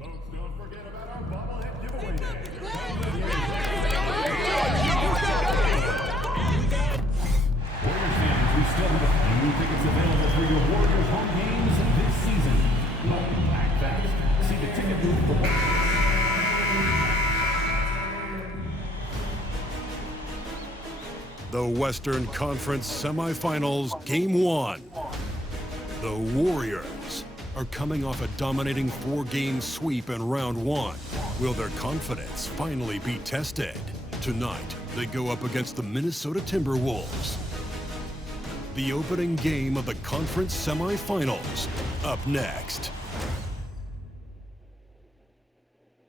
Folks, don't forget about our bobblehead giveaway day. Warriors fans, we still have new tickets available for your Warriors home games this season. Pack fast. See the ticket booth for the Western Conference Semifinals, Game 1. The Warriors are coming off a dominating 4-game sweep in Round 1. Will their confidence finally be tested? Tonight, they go up against the Minnesota Timberwolves. The opening game of the conference semifinals, up next.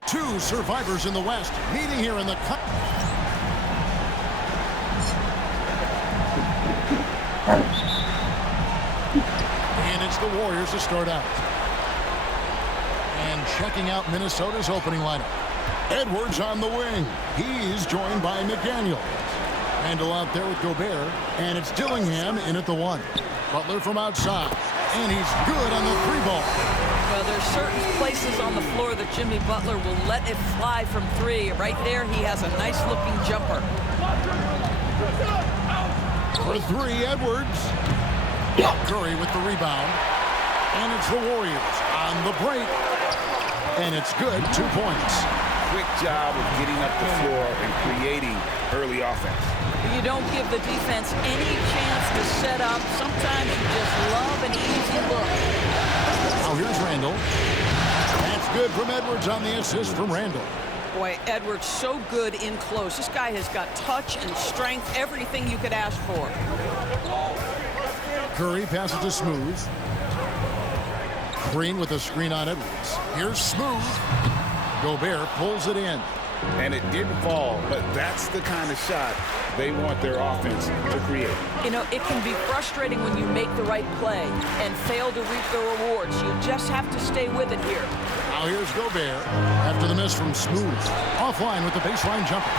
Two survivors in the West meeting here in the and it's the Warriors to start out. And checking out Minnesota's opening lineup. Edwards on the wing. He's joined by McDaniel. Randle out there with Gobert. And it's Dillingham in at the 1. Butler from outside. And he's good on the 3-ball. Well, there's certain places on the floor that Jimmy Butler will let it fly from 3. Right there, he has a nice-looking jumper. For 3, Edwards. Curry with the rebound. And it's the Warriors on the break. And it's good, 2 points. Quick job of getting up the floor and creating early offense. You don't give the defense any chance to set up. Sometimes you just love an easy look. Now here's Randle. That's good from Edwards on the assist from Randle. Boy, Edwards so good in close. This guy has got touch and strength, everything you could ask for. Curry passes to Smooth. Green with a screen on Edwards. Here's Smooth. Gobert pulls it in. And it didn't fall, but that's the kind of shot they want their offense to create. You know, it can be frustrating when you make the right play and fail to reap the rewards. You just have to stay with it here. Now here's Gobert after the miss from Smooth. Offline with the baseline jumper.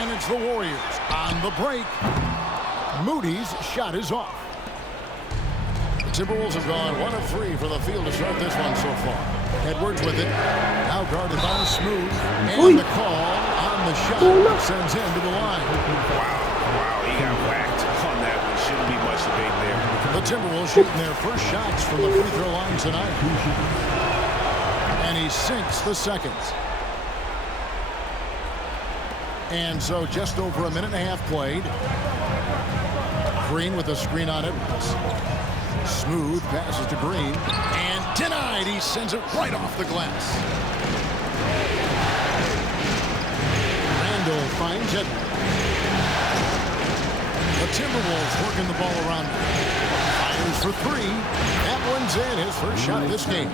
And it's the Warriors on the break. Moody's shot is off. The Timberwolves have gone 1 of 3 for the field to start this one so far. Edwards with it. Now guarded by Smooth. And the call on the shot sends him to the line. Wow, he got whacked on that one. Shouldn't be much debate there. The Timberwolves shooting their first shots from the free throw line tonight. And he sinks the second. And so just over a minute and a half played. Green with a screen on Edwards. Smooth passes to Green. And denied. He sends it right off the glass. Randle finds Edwards. The Timberwolves working the ball around. Fires for 3. That one's in. His first shot of this game.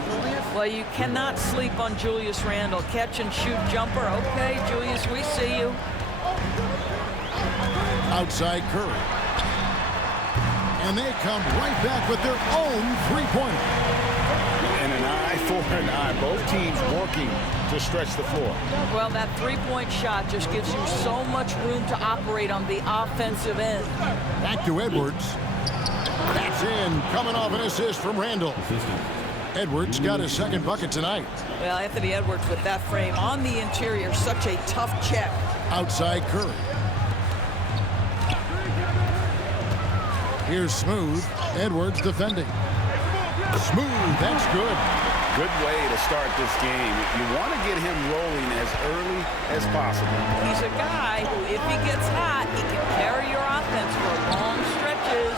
Well, you cannot sleep on Julius Randle. Catch and shoot jumper. Okay, Julius, we see you. Outside Curry. And they come right back with their own three-pointer. And an eye for an eye. Both teams working to stretch the floor. Well, that three-point shot just gives you so much room to operate on the offensive end. Back to Edwards. That's in. Coming off an assist from Randle. Edwards got his second bucket tonight. Well, Anthony Edwards with that frame on the interior. Such a tough check. Outside Curry. Here's Smooth. Edwards defending. Smooth, that's good. Good way to start this game. You want to get him rolling as early as possible. He's a guy who, if he gets hot, he can carry your offense for long stretches.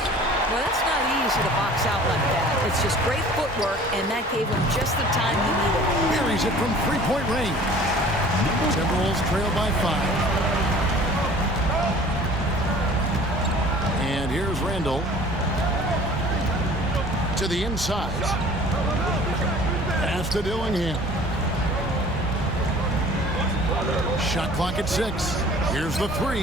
Well, that's not easy to box out like that. It's just great footwork, and that gave him just the time he needed. Buries it from three-point range. Timberwolves trail by 5. And here's Randle to the inside. Pass to Dillingham. Shot clock at 6. Here's the 3.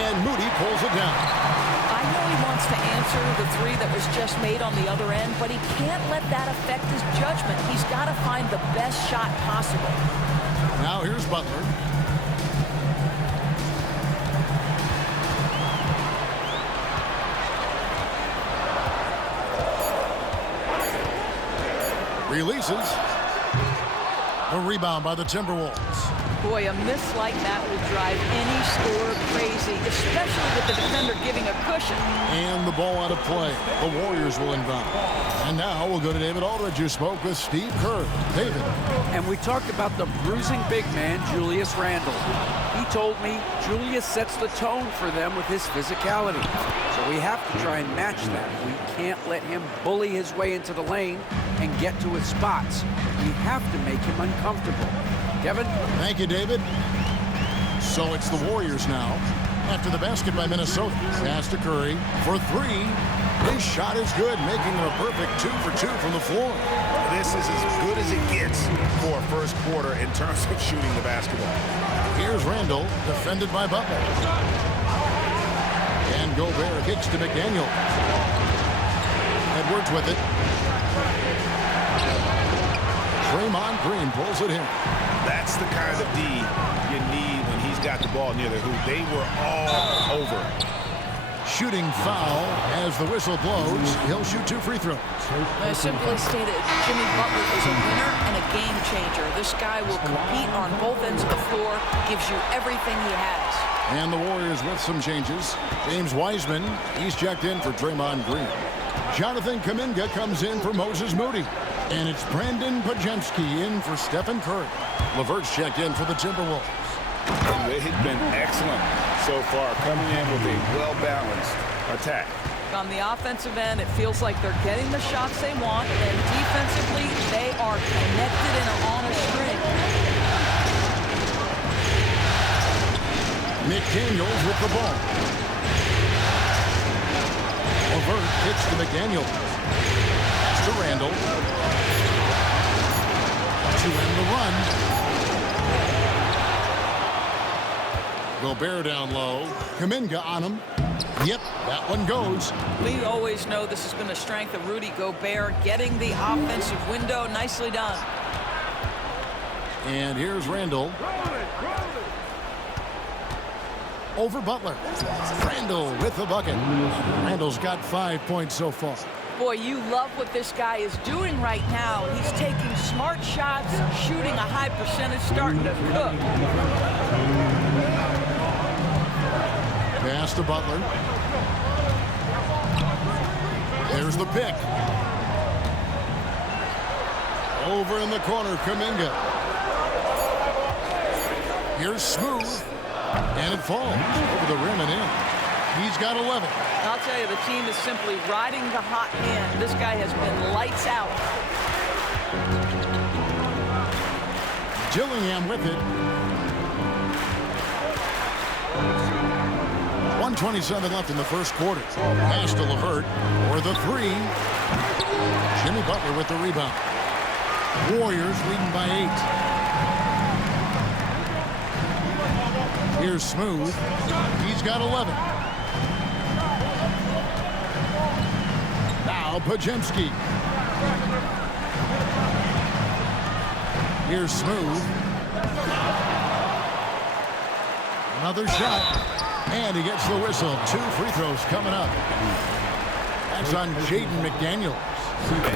And Moody pulls it down. I know he wants to answer the 3 that was just made on the other end, but he can't let that affect his judgment. He's got to find the best shot possible. Now here's Butler. Releases. The rebound by the Timberwolves. Boy, a miss like that will drive any scorer crazy, especially with the defender giving a cushion. And the ball out of play. The Warriors will inbound. And now we'll go to David Aldridge, who spoke with Steve Kerr. David. And we talked about the bruising big man, Julius Randle. He told me Julius sets the tone for them with his physicality. So we have to try and match that. We can't let him bully his way into the lane and get to his spots. We have to make him uncomfortable. Kevin? Thank you, David. So it's the Warriors now. After the basket by Minnesota. Pass to Curry for three. His shot is good, making him a perfect 2 for 2 from the floor. This is as good as it gets for a first quarter in terms of shooting the basketball. Here's Randle, defended by Butler. And Gobert kicks to McDaniel. Edwards with it. Draymond Green pulls it in. That's the kind of D you need when he's got the ball near the hoop. They were all over. Shooting foul as the whistle blows. He'll shoot 2 free throws. Simply stated, Jimmy Butler is a winner and a game changer. This guy will compete on both ends of the floor, gives you everything he has. And the Warriors with some changes. James Wiseman, he's checked in for Draymond Green. Jonathan Kuminga comes in for Moses Moody. And it's Brandon Podziemski in for Stephen Curry. LeVert's checked in for the Timberwolves. They've been excellent so far, coming in with a well-balanced attack. On the offensive end, it feels like they're getting the shots they want, and defensively, they are connected and on a string. McDaniels with the ball. LeVert kicks to McDaniels. Pass to Randle. To end the run. Gobert down low. Kuminga on him. Yep, that one goes. We always know this has been a strength of Rudy Gobert, getting the offensive window. Nicely done. And here's Randle. Over Butler. Randle with the bucket. Randle's got 5 points so far. Boy, you love what this guy is doing right now. He's taking smart shots, shooting a high percentage, starting to cook. Pass to Butler. There's the pick. Over in the corner, Kuminga. Here's Smooth. And it falls over the rim and in. He's got 11. I'll tell you, the team is simply riding the hot hand. This guy has been lights out. Gillingham with it. 1:27 left in the first quarter. Pass to LeVert for the three. Jimmy Butler with the rebound. Warriors leading by 8. Here's Smooth. He's got 11. Now Podziemski. Here's Smooth. Another shot. And he gets the whistle. 2 free throws coming up. That's on Jaden McDaniels.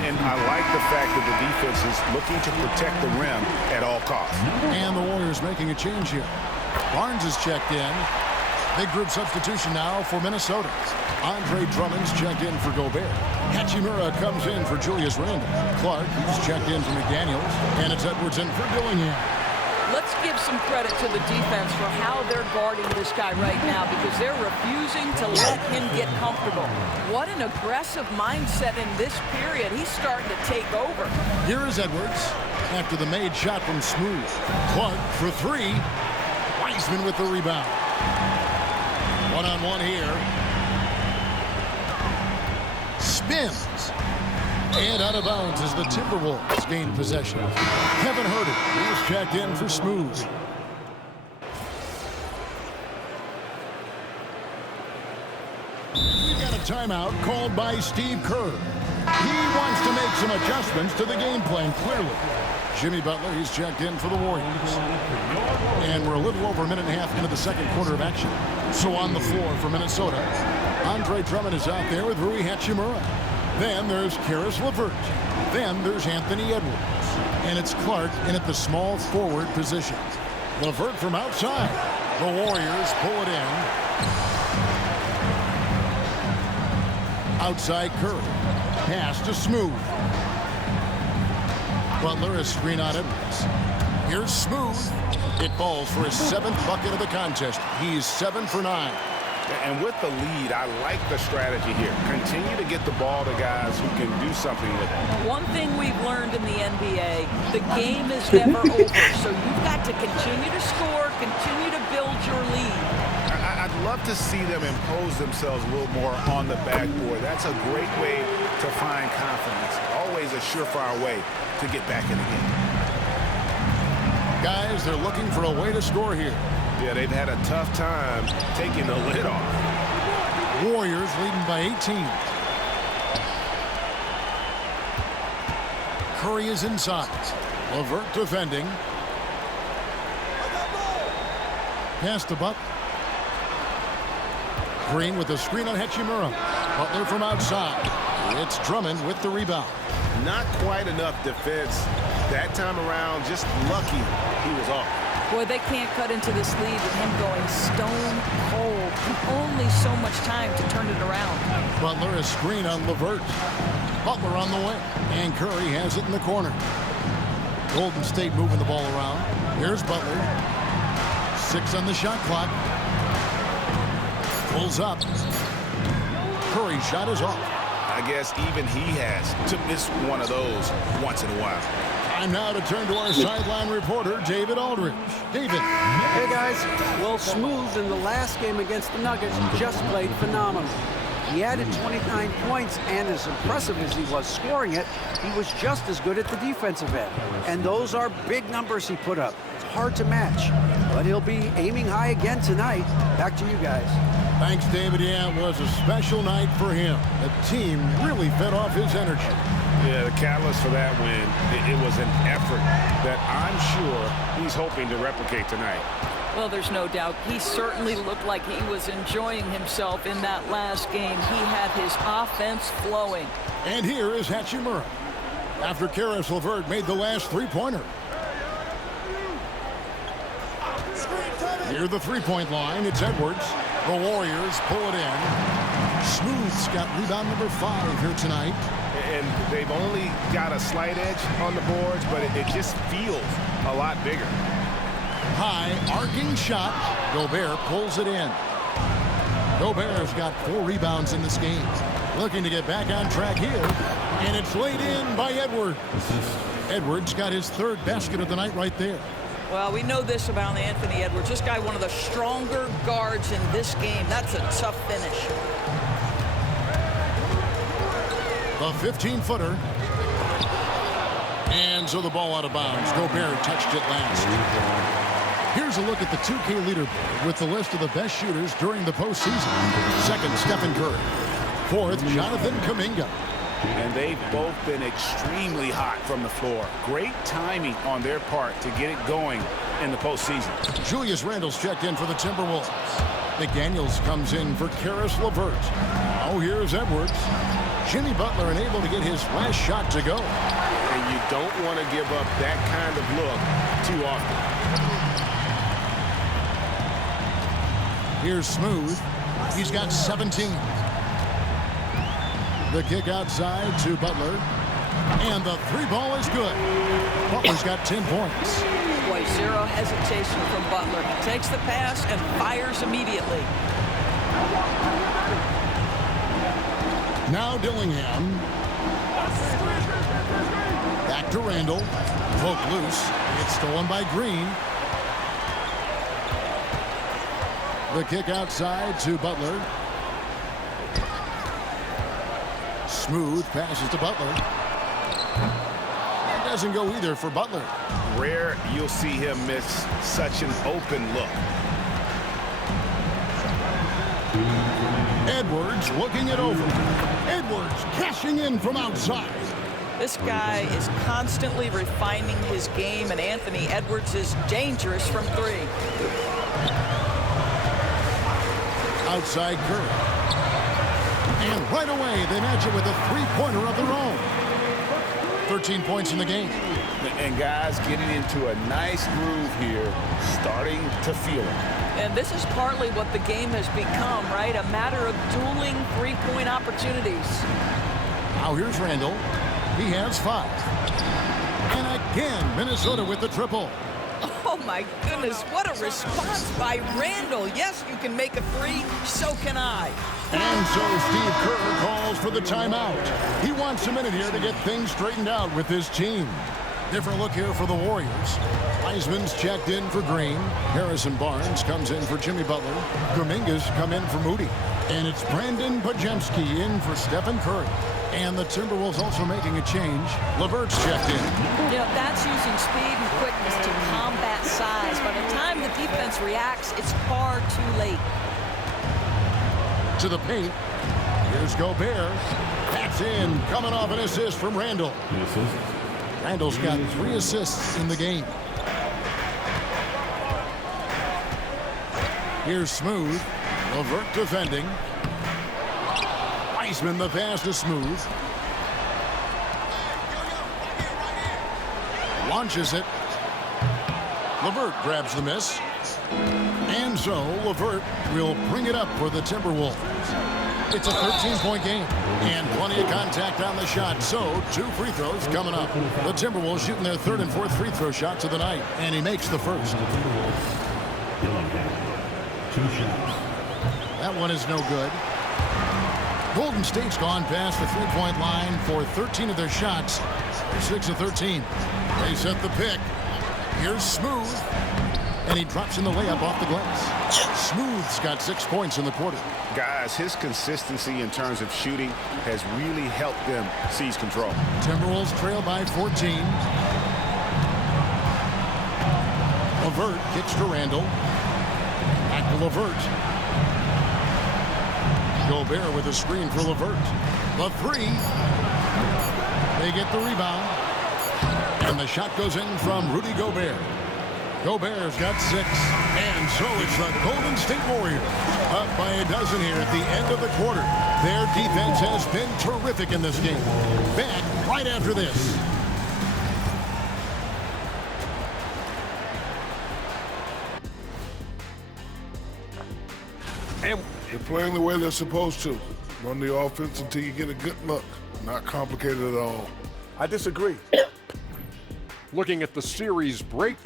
And I like the fact that the defense is looking to protect the rim at all costs. And the Warriors making a change here. Barnes is checked in. Big group substitution now for Minnesota. Andre Drummond's checked in for Gobert. Hachimura comes in for Julius Randle. Clark, he's checked in for McDaniels. And it's Edwards in for Dillingham. Let's give some credit to the defense for how they're guarding this guy right now, because they're refusing to let him get comfortable. What an aggressive mindset in this period. He's starting to take over. Here is Edwards after the made shot from Smooth. Clark for 3. Wiseman with the rebound. One-on-one here. Spins. And out of bounds as the Timberwolves gain possession. Kevin Huerter is checked in for Smooth. We've got a timeout called by Steve Kerr. He wants to make some adjustments to the game plan, clearly. Jimmy Butler, he's checked in for the Warriors. And we're a little over a minute and a half into the second quarter of action. So on the floor for Minnesota, Andre Drummond is out there with Rui Hachimura. Then there's Karis LeVert. Then there's Anthony Edwards. And it's Clark in at the small forward position. LeVert from outside. The Warriors pull it in. Outside Curry. Pass to Smooth. Butler is screen on Edwards. Here's Smooth. It falls for his 7th bucket of the contest. He's 7 for 9. And with the lead, I like the strategy here. Continue to get the ball to guys who can do something with it. One thing we've learned in the NBA, the game is never over. So you've got to continue to score, continue to build your lead. I'd love to see them impose themselves a little more on the backboard. That's a great way to find confidence. Always a surefire way to get back in the game. Guys, they're looking for a way to score here. Yeah, they've had a tough time taking the lid off. Warriors leading by 18. Curry is inside. LeVert defending. Pass to Butler. Green with the screen on Hachimura. Butler from outside. It's Drummond with the rebound. Not quite enough defense that time around. Just lucky he was off. Boy, they can't cut into this lead with him going stone cold. Only so much time to turn it around. Butler a screen on LeVert. Butler on the way. And Curry has it in the corner. Golden State moving the ball around. Here's Butler. 6 on the shot clock. Pulls up. Curry shot is off. I guess even he has to miss one of those once in a while. Time now to turn to our sideline reporter, David Aldridge. David. Hey, guys. Well, Smooth in the last game against the Nuggets just played phenomenal. He added 29 points, and as impressive as he was scoring it, he was just as good at the defensive end. And those are big numbers he put up. It's hard to match, but he'll be aiming high again tonight. Back to you guys. Thanks, David. Yeah, it was a special night for him. The team really fed off his energy. Yeah, the catalyst for that win, it was an effort that I'm sure he's hoping to replicate tonight. Well, there's no doubt. He certainly looked like he was enjoying himself in that last game. He had his offense flowing. And here is Hachimura after Karis LeVert made the last three-pointer. Near the three-point line, it's Edwards. The Warriors pull it in. Smooth's got rebound number 5 here tonight. And they've only got a slight edge on the boards, but it just feels a lot bigger. High, arcing shot. Gobert pulls it in. Gobert's got 4 rebounds in this game. Looking to get back on track here. And it's laid in by Edwards. Edwards got his 3rd basket of the night right there. Well, we know this about Anthony Edwards. This guy, one of the stronger guards in this game. That's a tough finish. The 15-footer. And so the ball out of bounds. Gobert touched it last. Here's a look at the 2K leaderboard with the list of the best shooters during the postseason. 2nd, Stephen Curry. 4th, Jonathan Kuminga. And they've both been extremely hot from the floor. Great timing on their part to get it going in the postseason. Julius Randle's checked in for the Timberwolves. McDaniels comes in for Karis LeVert. Oh, here's Edwards. Jimmy Butler unable to get his last shot to go. And you don't want to give up that kind of look too often. Here's Smooth. He's got 17. The kick outside to Butler. And the 3 ball is good. Butler's got 10 points. Boy, zero hesitation from Butler. He takes the pass and fires immediately. Now Dillingham. Back to Randle. Poke loose. It's stolen by Green. The kick outside to Butler. Smooth passes to Butler. It doesn't go either for Butler. Rare you'll see him miss such an open look. Edwards looking it over. Edwards cashing in from outside. This guy is constantly refining his game, and Anthony Edwards is dangerous from 3. Outside Curry. And right away, they match it with a three-pointer of their own. 13 points in the game. And guys getting into a nice groove here, starting to feel it. And this is partly what the game has become, right? A matter of dueling three-point opportunities. Now here's Randall. He has 5. And again, Minnesota with the triple. Oh, my goodness. What a response by Randall. Yes, you can make a three. So can I. And so Steve Kerr calls for the timeout. He wants a minute here to get things straightened out with his team. Different look here for the Warriors. Wiseman's checked in for Green. Harrison Barnes comes in for Jimmy Butler. Kuminga's come in for Moody. And it's Brandon Podziemski in for Stephen Curry. And the Timberwolves also making a change. LeVert's checked in. You know, that's using speed and quickness to combat size. By the time the defense reacts, it's far too late. To the paint. Here's Gobert. That's in. Coming off an assist from Randall. Randall's got 3 assists in the game. Here's Smooth. LeVert defending. Wiseman the pass to Smooth. Launches it. LeVert grabs the miss. And so LeVert will bring it up for the Timberwolves. It's a 13-point game and plenty of contact on the shot. So 2 free throws coming up. The Timberwolves shooting their 3rd and 4th free throw shots of the night. And he makes the first. 2 shots. That one is no good. Golden State's gone past the 3-point line for 13 of their shots. They're 6 of 13. They set the pick. Here's Smooth. And he drops in the layup off the glass. Smooth's got 6 points in the quarter. Guys, his consistency in terms of shooting has really helped them seize control. Timberwolves trail by 14. LeVert kicks to Randall. Back to LeVert. Gobert with a screen for LeVert. The 3. They get the rebound. And the shot goes in from Rudy Gobert. Gobert's got 6. And so it's the Golden State Warriors up by a dozen here at the end of the quarter. Their defense has been terrific in this game. Back right after this. And they're playing the way they're supposed to. Run the offense until you get a good look. Not complicated at all. I disagree. Looking at the series break.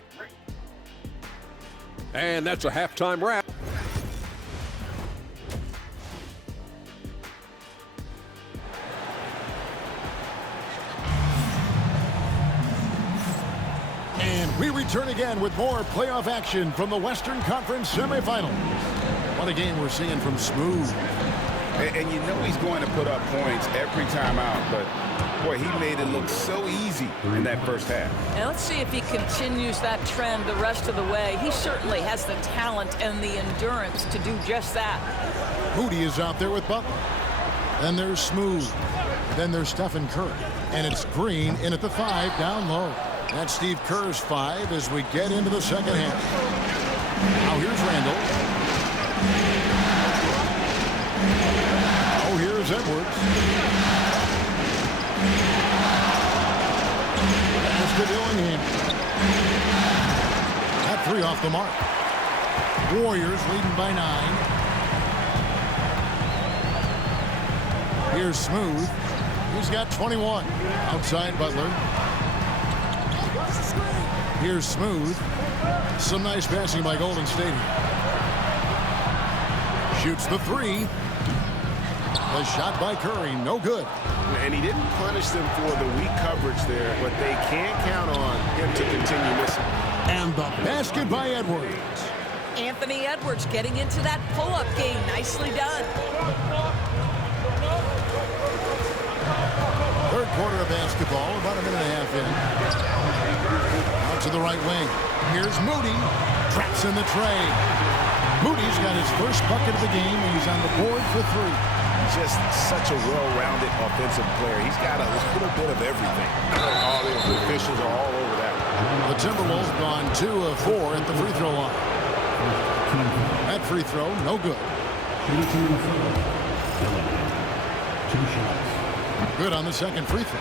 And that's a halftime wrap. And we return again with more playoff action from the Western Conference semifinals. What a game we're seeing from Smooth. And you know he's going to put up points every time out, but boy, he made it look so easy in that first half. And let's see if he continues that trend the rest of the way. He certainly has the talent and the endurance to do just that. Moody is out there with Butler. Then there's Smooth. Then there's Stephen Curry. And it's Green in at the 5 down low. That's Steve Kerr's 5 as we get into the second half. Now here's Randall. Oh, here's Edwards. Pass to Dillingham. That 3 off the mark. Warriors leading by 9. Here's Smooth. He's got 21. Outside Butler. Here's Smooth. Some nice passing by Golden State. Shoots the 3. The shot by Curry, no good. And he didn't punish them for the weak coverage there, but they can't count on him to continue missing. And the basket by Edwards. Anthony Edwards getting into that pull-up game. Nicely done. Third quarter of basketball, about a minute and a half in. Out to the right wing. Here's Moody. Traps in the tray. Moody's got his first bucket of the game, and he's on the board for 3. Just such a well-rounded offensive player. He's got a little bit of everything. All the officials are all over that. The Timberwolves gone 2 of 4 at the free throw line. That free throw, no good. 2 shots. Good on the second free throw.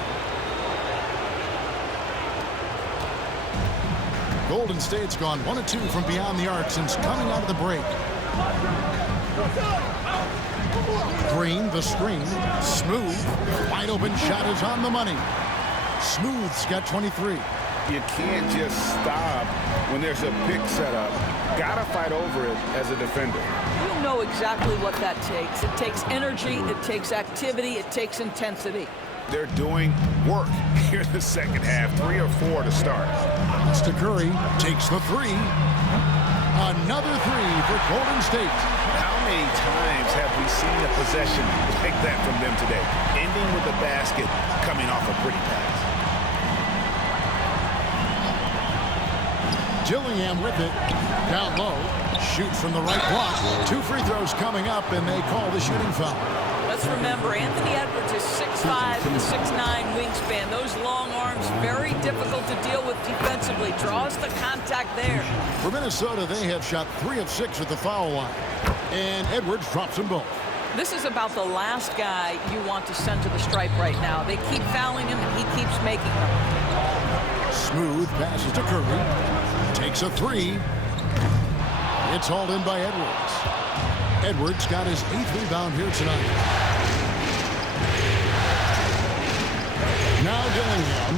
Golden State's gone 1 of 2 from beyond the arc since coming out of the break. Green, the screen. Smooth. Wide open shot is on the money. Smooth's got 23. You can't just stop when there's a pick set up. Gotta fight over it as a defender. You know exactly what that takes. It takes energy, it takes activity, it takes intensity. They're doing work here in the second half. 3 or 4 to start. It's to Curry. Takes the 3. Another 3 for Golden State. How many times have we seen a possession like that from them today? Ending with a basket, coming off a pretty pass. Gillingham with it. Down low. Shoots from the right block. 2 free throws coming up, and they call the shooting foul. Let's remember, Anthony Edwards is 6'5" with a 6'9" wingspan. Those long arms, very difficult to deal with defensively. Draws the contact there. For Minnesota, they have shot 3 of 6 at the foul line. And Edwards drops them both. This is about the last guy you want to send to the stripe right now. They keep fouling him, and he keeps making them. Smooth passes to Curry. Takes a 3. It's hauled in by Edwards. Edwards got his 8th rebound here tonight. Now Dillingham.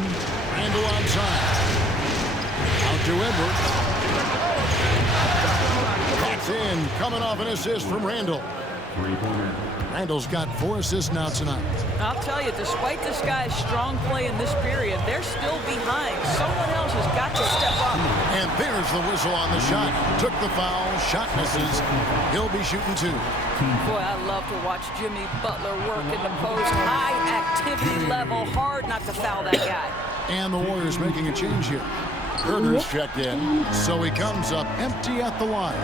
Randall onside. Out to Edwards. That's in. Coming off an assist from Randall. Three-pointer. Randall's got 4 assists now tonight. I'll tell you, despite this guy's strong play in this period, they're still behind. Someone else has got to step up. And there's the whistle on the shot. Took the foul. Shot misses. He'll be shooting 2. Boy, I love to watch Jimmy Butler work in the post. High activity level. Hard not to foul that guy. And the Warriors making a change here. Herder's checked in, so he comes up empty at the line.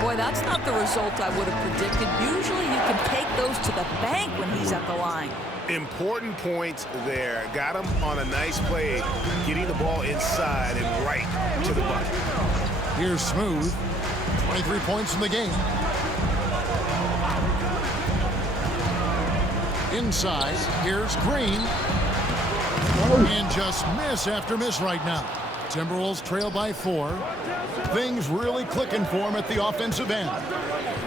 Boy, that's not the result I would have predicted. Usually you can take those to the bank when he's at the line. Important points there. Got him on a nice play, getting the ball inside and right to the bucket. Here's Smooth. 23 points in the game. Inside, here's Green. And just miss after miss right now. Timberwolves trail by 4. Things really clicking for them at the offensive end.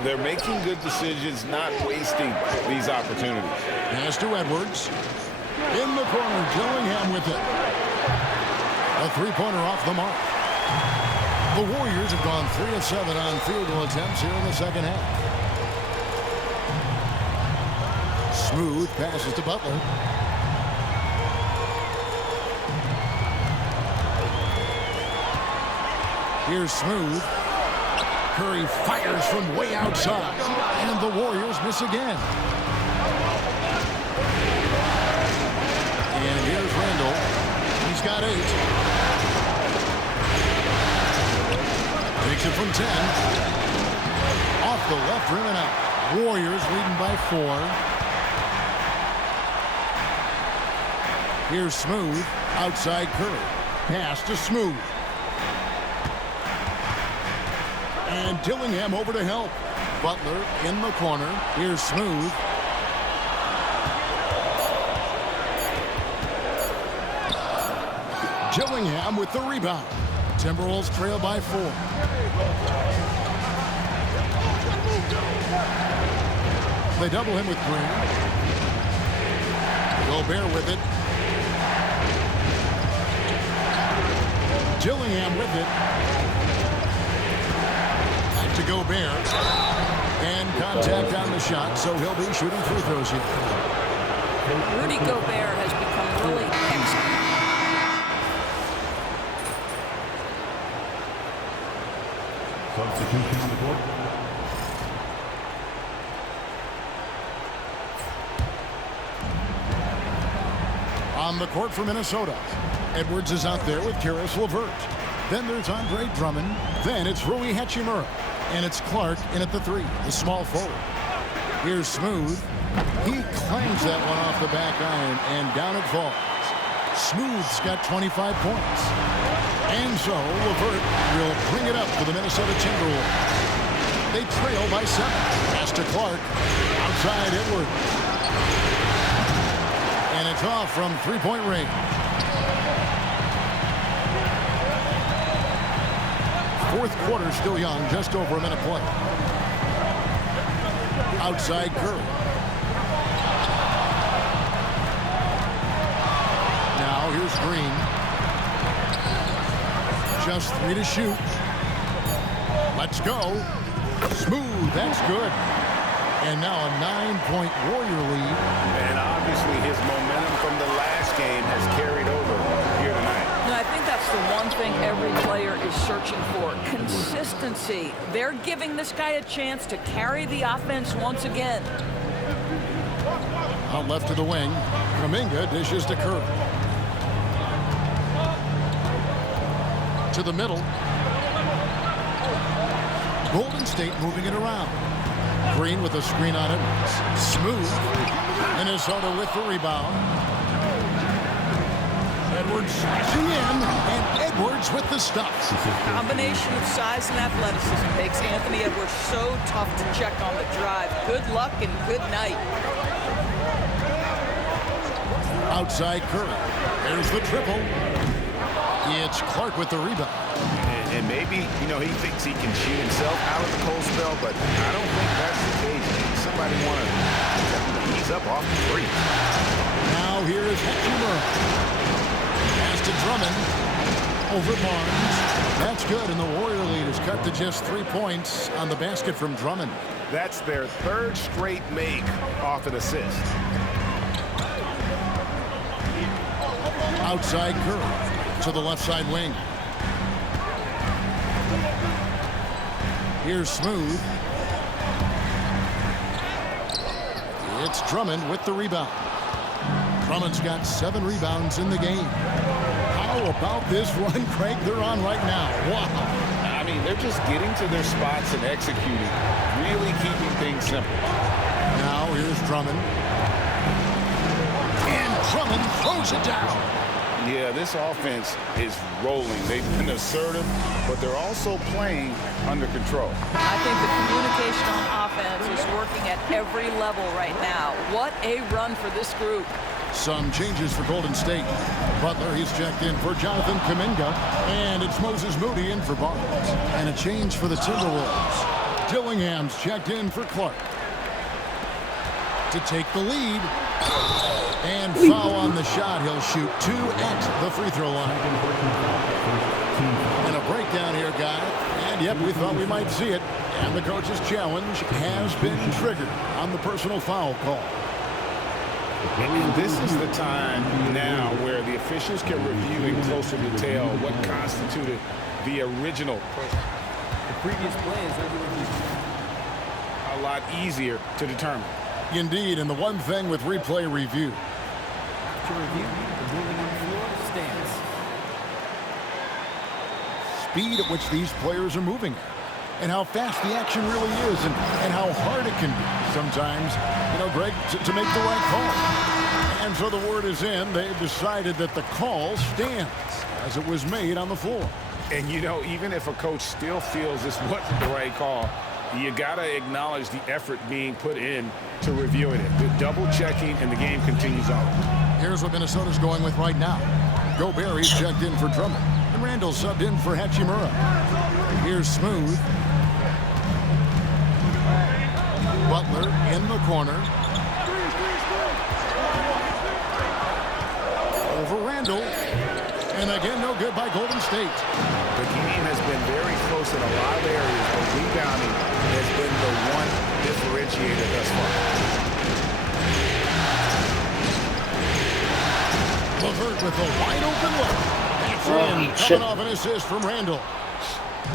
They're making good decisions, not wasting these opportunities. Pass to Edwards. In the corner, Gillingham with it. A 3-pointer off the mark. The Warriors have gone 3 of 7 on field goal attempts here in the second half. Smooth passes to Butler. Here's Smooth. Curry fires from way outside. And the Warriors miss again. And here's Randall. He's got 8. Takes it from 10. Off the left rim and out. Warriors leading by 4. Here's Smooth. Outside Curry. Pass to Smooth. And Dillingham over to help. Butler in the corner. Here's Smooth. Gillingham with the rebound. Timberwolves trail by 4. They double him with Green. Gobert with it. Gillingham with it. Back to Gobert. And contact on the shot, so he'll be shooting free throws here. Rudy Gobert has become really excellent. Substitution on the court. On the court for Minnesota, Edwards is out there with Karis LeVert. Then there's Andre Drummond. Then it's Rui Hachimura. And it's Clark in at the 3, the small forward. Here's Smooth. He claims that one off the back iron, and down it falls. Smooth's got 25 points. And so LeVert will bring it up for the Minnesota Timberwolves. They trail by 7. Pass to Clark. Outside Edwards. It's off from three-point range. Fourth quarter still young, just over a minute play. Outside Curry. Now here's Green. Just 3 to shoot. Let's go. Smooth, that's good. And now a 9-point Warrior lead. And obviously his momentum from the last game has carried over here tonight. No, I think that's the one thing every player is searching for. Consistency. They're giving this guy a chance to carry the offense once again. Out left to the wing. Kuminga dishes to Curry. To the middle. Golden State moving it around. Green with a screen on it. Smooth. Minnesota with the rebound. Edwards slashing in, and Edwards with the stuff. Combination of size and athleticism makes Anthony Edwards so tough to check on the drive. Good luck and good night. Outside Curry. There's the triple. It's Clark with the rebound. And maybe, he thinks he can shoot himself out of the cold spell, but I don't think that's the case. Somebody want to ease up off the three. Now here is Hachimura. Pass to Drummond. Over Barnes. That's good, and the Warrior lead is cut to just 3 points on the basket from Drummond. That's their third straight make off an assist. Outside Curry to the left side wing. Here's Smooth. It's Drummond with the rebound. Drummond's got 7 rebounds in the game. How about this run, Craig, they're on right now? Wow. I mean, they're just getting to their spots and executing, really keeping things simple. Now here's Drummond. And Drummond throws it down. Yeah, this offense is rolling. They've been assertive, but they're also playing under control. I think the communication on offense is working at every level right now. What a run for this group. Some changes for Golden State. Butler, he's checked in for Jonathan Kuminga. And it's Moses Moody in for Barnes. And a change for the Timberwolves. Dillingham's checked in for Clark. To take the lead. And foul on the shot. He'll shoot 2 at the free throw line. And a breakdown here, guy. And yep, we thought we might see it. And the coach's challenge has been triggered on the personal foul call. And this is the time now where the officials can review in closer detail what constituted the original. The previous play is a lot easier to determine. Indeed, and the one thing with replay review. To review, the ruling on the floor stands. Speed at which these players are moving and how fast the action really is and how hard it can be sometimes, Greg, to make the right call. And so the word is in. They've decided that the call stands as it was made on the floor. And, even if a coach still feels this wasn't the right call, you got to acknowledge the effort being put in to reviewing it. The double checking, and the game continues on. Here's what Minnesota's going with right now. Gobert, he's checked in for Drummond. And Randall subbed in for Hachimura. Here's Smooth. Butler in the corner. Over Randall. And again, no good by Golden State. The game has been very close in a lot of areas, but rebounding has been the one differentiator thus far. LeVert with a wide open look. That's in, coming off an assist from Randall.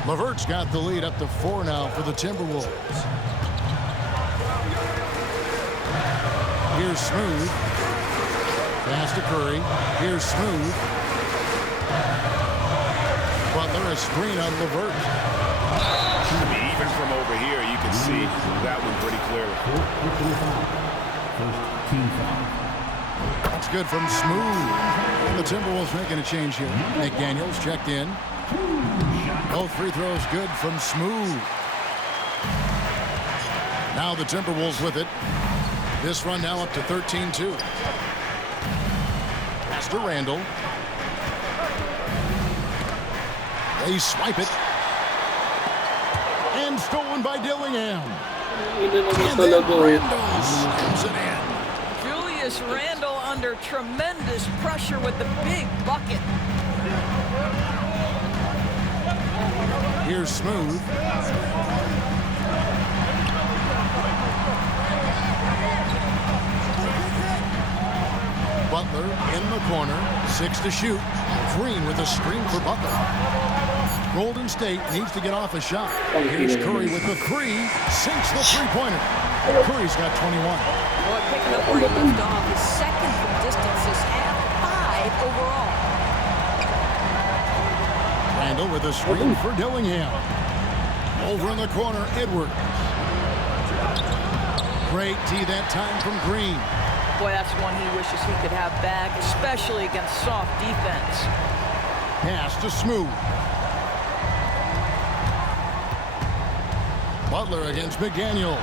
LeVert's got the lead up to 4 now for the Timberwolves. Here's Smooth. Pass to Curry. Here's Smooth. Butler, a screen on LeVert. Even from over here, you can see that one pretty clearly. First team foul. That's good from Smooth. The Timberwolves making a change here. McDaniels checked in. Both free throws good from Smooth. Now the Timberwolves with it. This run now up to 13-2. Pass to Randall. They swipe it. And stolen by Dillingham. And then Randall slams it in. Julius Randle under tremendous pressure with the big bucket. Here's Smooth. Butler in the corner, 6 to shoot. Green with a screen for Butler. Golden State needs to get off a shot. Here's Curry with the 3, sinks the three-pointer. Curry's got 21. Boy, picking up where he left off, his second from distance this half, 5 overall. Randall with a screen for Dillingham. Over in the corner, Edwards. Great D that time from Green. Boy, that's one he wishes he could have back, especially against soft defense. Pass to Smooth. Butler against McDaniel.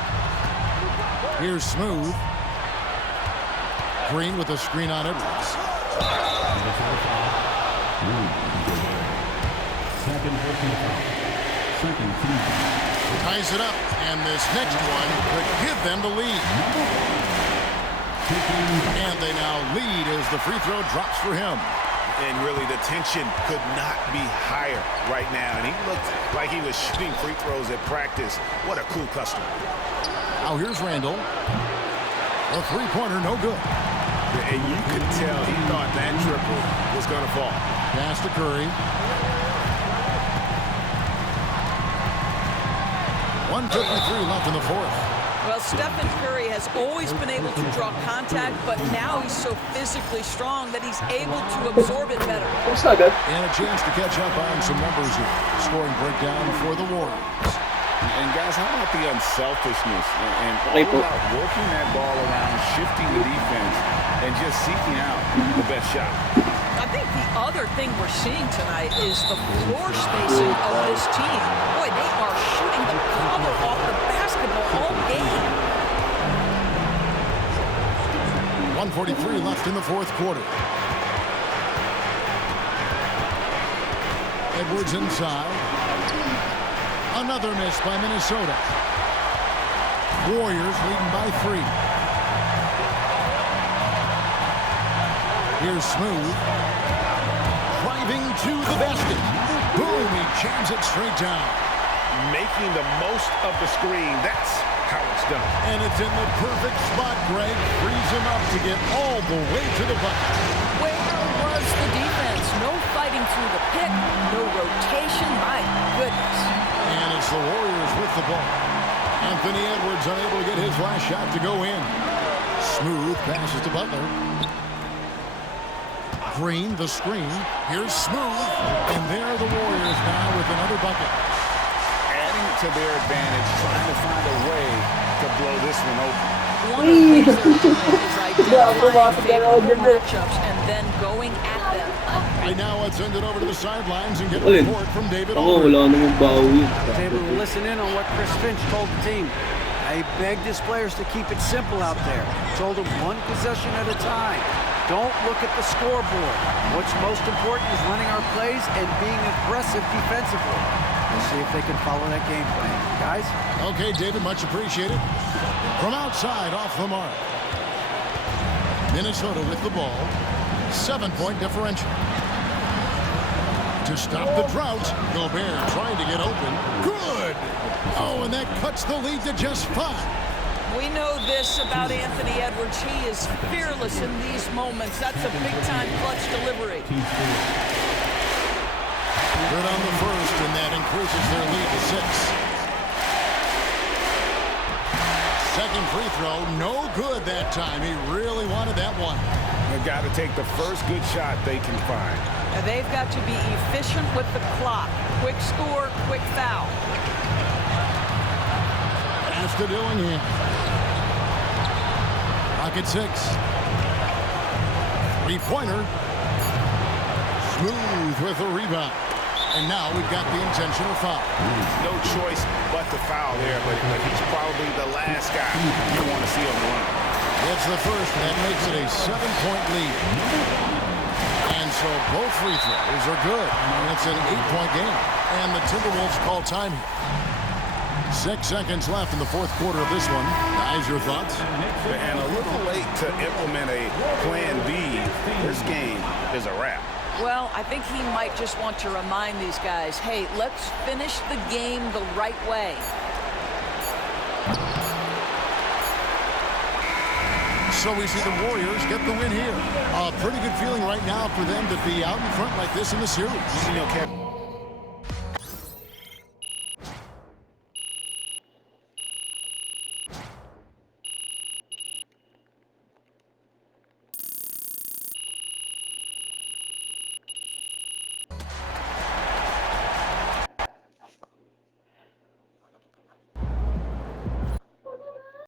Here's Smooth. Green with a screen on Edwards. Ties it up, and this next one could give them the lead. And they now lead as the free throw drops for him. And really, the tension could not be higher right now. And he looked like he was shooting free throws at practice. What a cool customer. Now here's Randall. A three-pointer, no good. And you could tell he thought that triple was going to fall. Pass to Curry. 1:53 left in the fourth. Well, Stephen Curry has always been able to draw contact, but now he's so physically strong that he's able to absorb it better. And a chance to catch up on some numbers here. Scoring breakdown for the Warriors. And guys, how about the unselfishness and all about working that ball around, shifting the defense, and just seeking out the best shot? I think the other thing we're seeing tonight is the floor spacing of this team. Boy, they are shooting the cover off the basketball all game. 1:43 left in the fourth quarter. Edwards inside. Another miss by Minnesota. Warriors leading by 3. Here's Smooth. Driving to the basket. Boom, he jams it straight down. Making the most of the screen. That's how it's done. And it's in the perfect spot, Greg. Frees him up to get all the way to the bucket. Where was the defense? No fighting through the pick, no rotation. My goodness. And it's the Warriors with the ball. Anthony Edwards unable to get his last shot to go in. Smooth passes to Butler. Green, the screen. Here's Smooth. And there are the Warriors now with another bucket. Adding to their advantage, trying to find a way to blow this one open. One of the things they're doing is identifying favorable matchups and then going at them. Right now, let's send it over to the sidelines and get a report from David Aldridge. I was able to listen in on what Chris Finch told the team. I begged his players to keep it simple out there. Told them one possession at a time. Don't look at the scoreboard. What's most important is running our plays and being aggressive defensively. We'll see if they can follow that game plan. Guys? Okay, David, much appreciated. From outside, off the mark. Minnesota with the ball. 7-point differential. To stop the drought, Gobert trying to get open. Good! Oh, and that cuts the lead to just 5. We know this about Anthony Edwards. He is fearless in these moments. That's a big-time clutch delivery. Good on the first, and that increases their lead to 6. Second free throw, no good that time. He really wanted that one. They've got to take the first good shot they can find. And they've got to be efficient with the clock. Quick score, quick foul. Pass to Dillingham. Pocket 6. Three-pointer. Smooth with a rebound. And now we've got the intentional foul. No choice but to foul there, but he's probably the last guy you want to see on the run. It's the first, and that makes it a 7-point lead. So both free throws are good. And it's an 8-point game. And the Timberwolves call time here. 6 seconds left in the fourth quarter of this one. Guys, your thoughts? And a little late to implement a plan B. This game is a wrap. Well, I think he might just want to remind these guys, hey, let's finish the game the right way. So we see the Warriors get the win here. A pretty good feeling right now for them to be out in front like this in the series. You know, Kevin.